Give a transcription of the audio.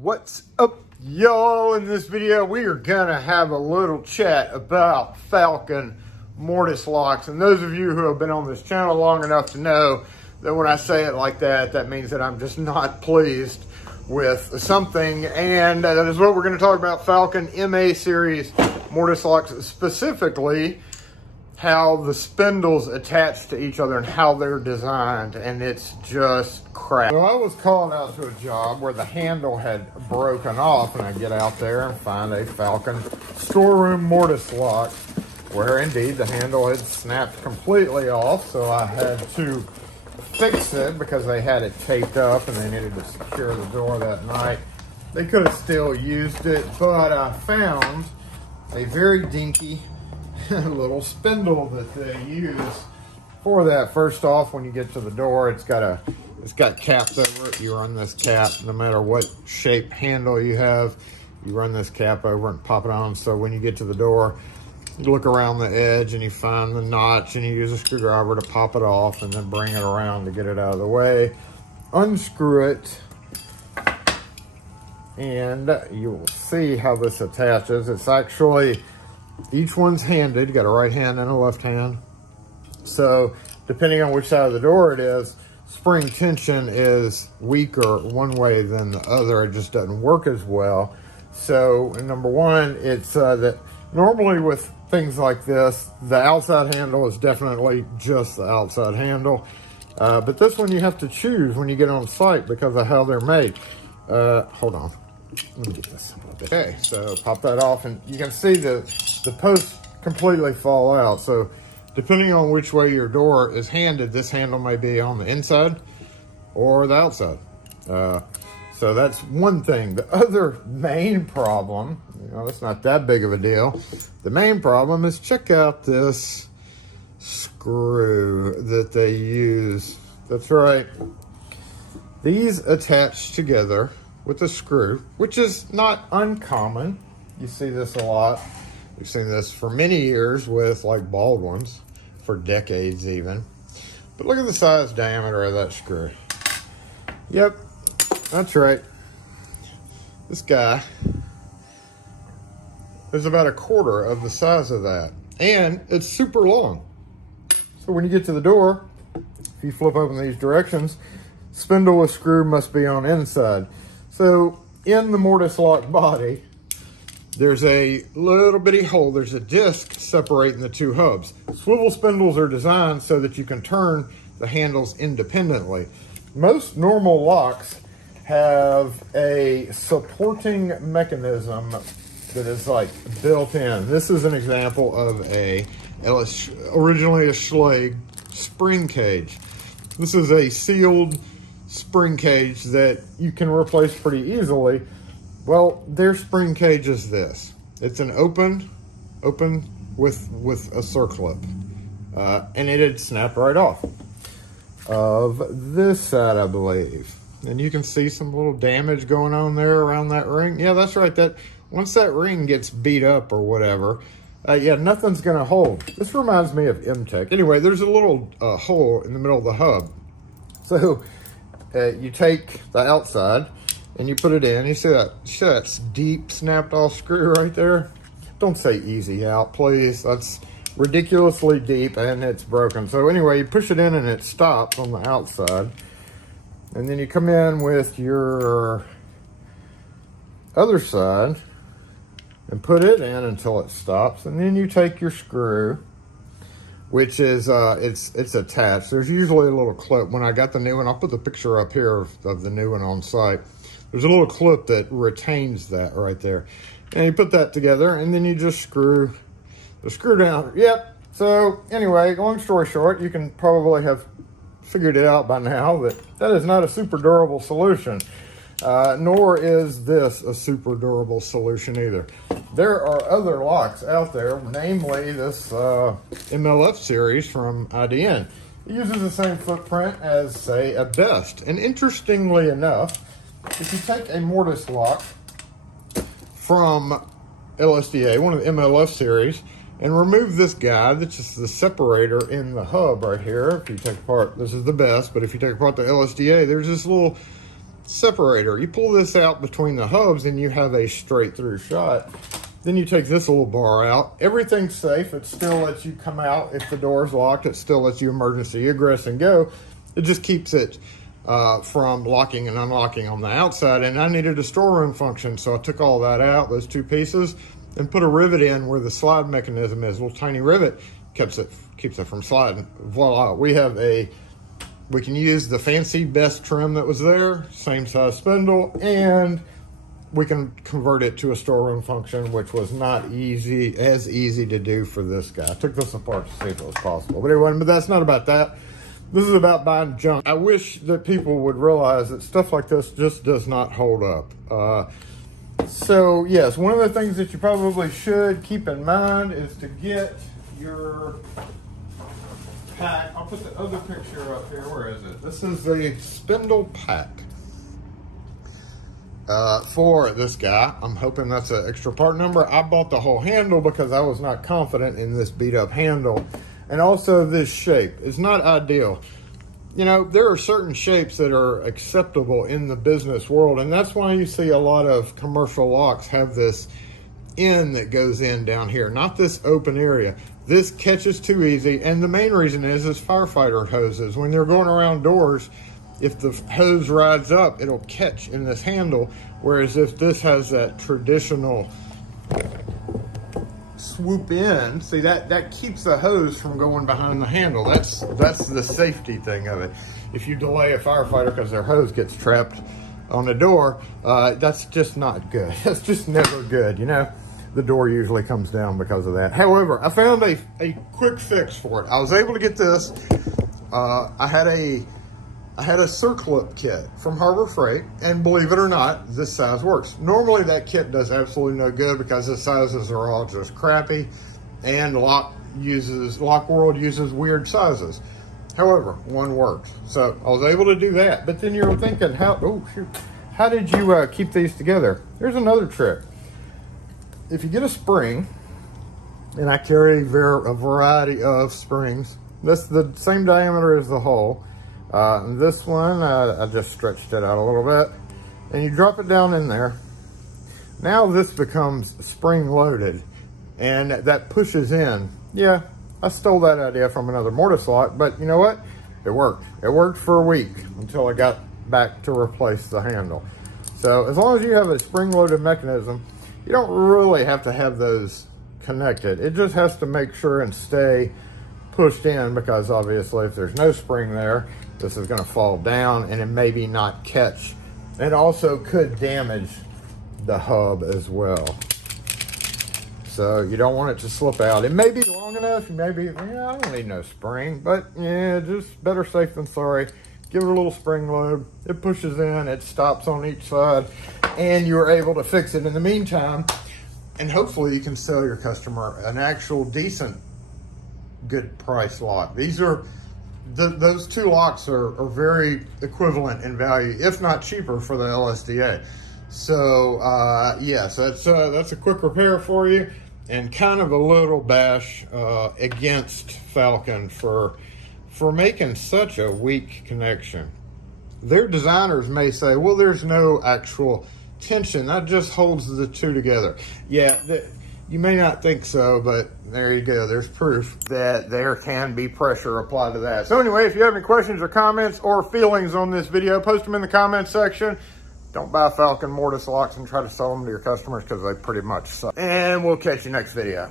What's up, y'all? In this video we are gonna have a little chat about Falcon mortise locks. And those of you who have been on this channel long enough to know that when I say it like that, that means that I'm just not pleased with something. And that is what we're going to talk about: Falcon MA series mortise locks, specifically how the spindles attach to each other and how they're designed, and it's just crap. So I was called out to a job where the handle had broken off, and I get out there and find a Falcon storeroom mortise lock where indeed the handle had snapped completely off. So I had to fix it because they had it taped up and they needed to secure the door that night. They could have still used it, but I found a very dinky little spindle that they use for that. First off, when you get to the door, it's got caps over it. You run this cap, no matter what shape handle you have, you run this cap over and pop it on. So when you get to the door, you look around the edge and you find the notch, and you use a screwdriver to pop it off and then bring it around to get it out of the way. Unscrew it, and you will see how this attaches. It's actually, each one's handed. You got a right hand and a left hand. So depending on which side of the door it is, spring tension is weaker one way than the other. It just doesn't work as well. So number one, it's that normally with things like this, the outside handle is definitely just the outside handle. But this one you have to choose when you get on site because of how they're made. Hold on. Let me get this a little bit. Okay, so pop that off, and you can see the posts completely fall out. So depending on which way your door is handed, this handle may be on the inside or the outside. So that's one thing. The other main problem, it's not that big of a deal. The main problem is, check out this screw that they use. That's right. These attach together with a screw, which is not uncommon. You see this a lot. We've seen this for many years with like bald ones, for decades even. But look at the size diameter of that screw. Yep, that's right. This guy is about a quarter of the size of that, and it's super long. So when you get to the door, if you flip open these directions, spindle with screw must be on inside. So in the mortise lock body, there's a little bitty hole. There's a disc separating the two hubs. Swivel spindles are designed so that you can turn the handles independently. Most normal locks have a supporting mechanism that is like built in. This is an example of originally a Schlage spring cage. This is a sealed spring cage that you can replace pretty easily. Well, their spring cage is this. It's an open with a circlip, and it had snapped right off of this side, I believe. And you can see some little damage going on there around that ring. Yeah, that's right. That once that ring gets beat up or whatever, yeah, nothing's gonna hold. This reminds me of M-Tech. Anyway, there's a little hole in the middle of the hub. So you take the outside and you put it in. You see that deep snapped off screw right there? Don't say easy out, please. That's ridiculously deep and it's broken. So anyway, you push it in and it stops on the outside. And then you come in with your other side and put it in until it stops. And then you take your screw, which is, it's attached. There's usually a little clip. When I got the new one, I'll put the picture up here of the new one on site. There's a little clip that retains that right there. And you put that together, and then you just screw the screw down. Yep. So anyway, long story short, you can probably have figured it out by now that is not a super durable solution. Nor is this a super durable solution either. There are other locks out there, namely this MLF series from IDN. It uses the same footprint as, say, a Best. And interestingly enough, if you take a mortise lock from LSDA, one of the MLF series, and remove this guy, that's just the separator in the hub right here. If you take apart, this is the Best, but if you take apart the LSDA, there's this little separator. You pull this out between the hubs and you have a straight through shot. Then you take this little bar out. Everything's safe. It still lets you come out if the door is locked. It still lets you emergency egress and go. It just keeps it from locking and unlocking on the outside. And I needed a storeroom function, so I took all that out, those two pieces, and put a rivet in where the slide mechanism is. A little tiny rivet keeps it from sliding. Voila, we can use the fancy best trim that was there, same size spindle, and we can convert it to a storeroom function, which was not as easy to do for this guy. I took this apart to see if it was possible, but anyway, but that's not about that. This is about buying junk. I wish that people would realize that stuff like this just does not hold up. So yes, one of the things that you probably should keep in mind is to get your pack. I'll put the other picture up here. Where is it? This is the spindle pack for this guy. I'm hoping that's an extra part number. I bought the whole handle because I was not confident in this beat up handle. And also this shape is not ideal. You know, there are certain shapes that are acceptable in the business world, and that's why you see a lot of commercial locks have this end that goes in down here, not this open area. This catches too easy, and the main reason is firefighter hoses. When they're going around doors, if the hose rides up, it'll catch in this handle, whereas if this has that traditional swoop in, see that keeps the hose from going behind the handle. That's the safety thing of it. If you delay a firefighter because their hose gets trapped on the door, that's just not good. That's just never good, you know. The door usually comes down because of that. However, I found a quick fix for it. I was able to get this. I had a circlip kit from Harbor Freight, and believe it or not, this size works. Normally that kit does absolutely no good because the sizes are all just crappy, and Lock World uses weird sizes. However, one works. So I was able to do that. But then you're thinking, how did you keep these together? Here's another trick. If you get a spring, and I carry a variety of springs, that's the same diameter as the hole. This one, I just stretched it out a little bit, and you drop it down in there. Now this becomes spring loaded, and that pushes in. Yeah, I stole that idea from another mortise lock, but you know what? It worked. It worked for a week until I got back to replace the handle. So as long as you have a spring loaded mechanism, you don't really have to have those connected. It just has to make sure and stay pushed in, because obviously if there's no spring there, this is going to fall down and it maybe not catch. It also could damage the hub as well. So you don't want it to slip out. It may be long enough, maybe, yeah, I don't need no spring, but yeah, just better safe than sorry. Give it a little spring load. It pushes in, it stops on each side, and you're able to fix it in the meantime. And hopefully you can sell your customer an actual decent, good price lock. These are, those two locks are very equivalent in value, if not cheaper, for the LSDA. So yes, that's a quick repair for you, and kind of a little bash against Falcon for making such a weak connection. Their designers may say, well, there's no actual tension, that just holds the two together. Yeah, you may not think so, but there you go. There's proof that there can be pressure applied to that. So anyway, if you have any questions or comments or feelings on this video, post them in the comment section. Don't buy Falcon mortise locks and try to sell them to your customers, because they pretty much suck. And we'll catch you next video.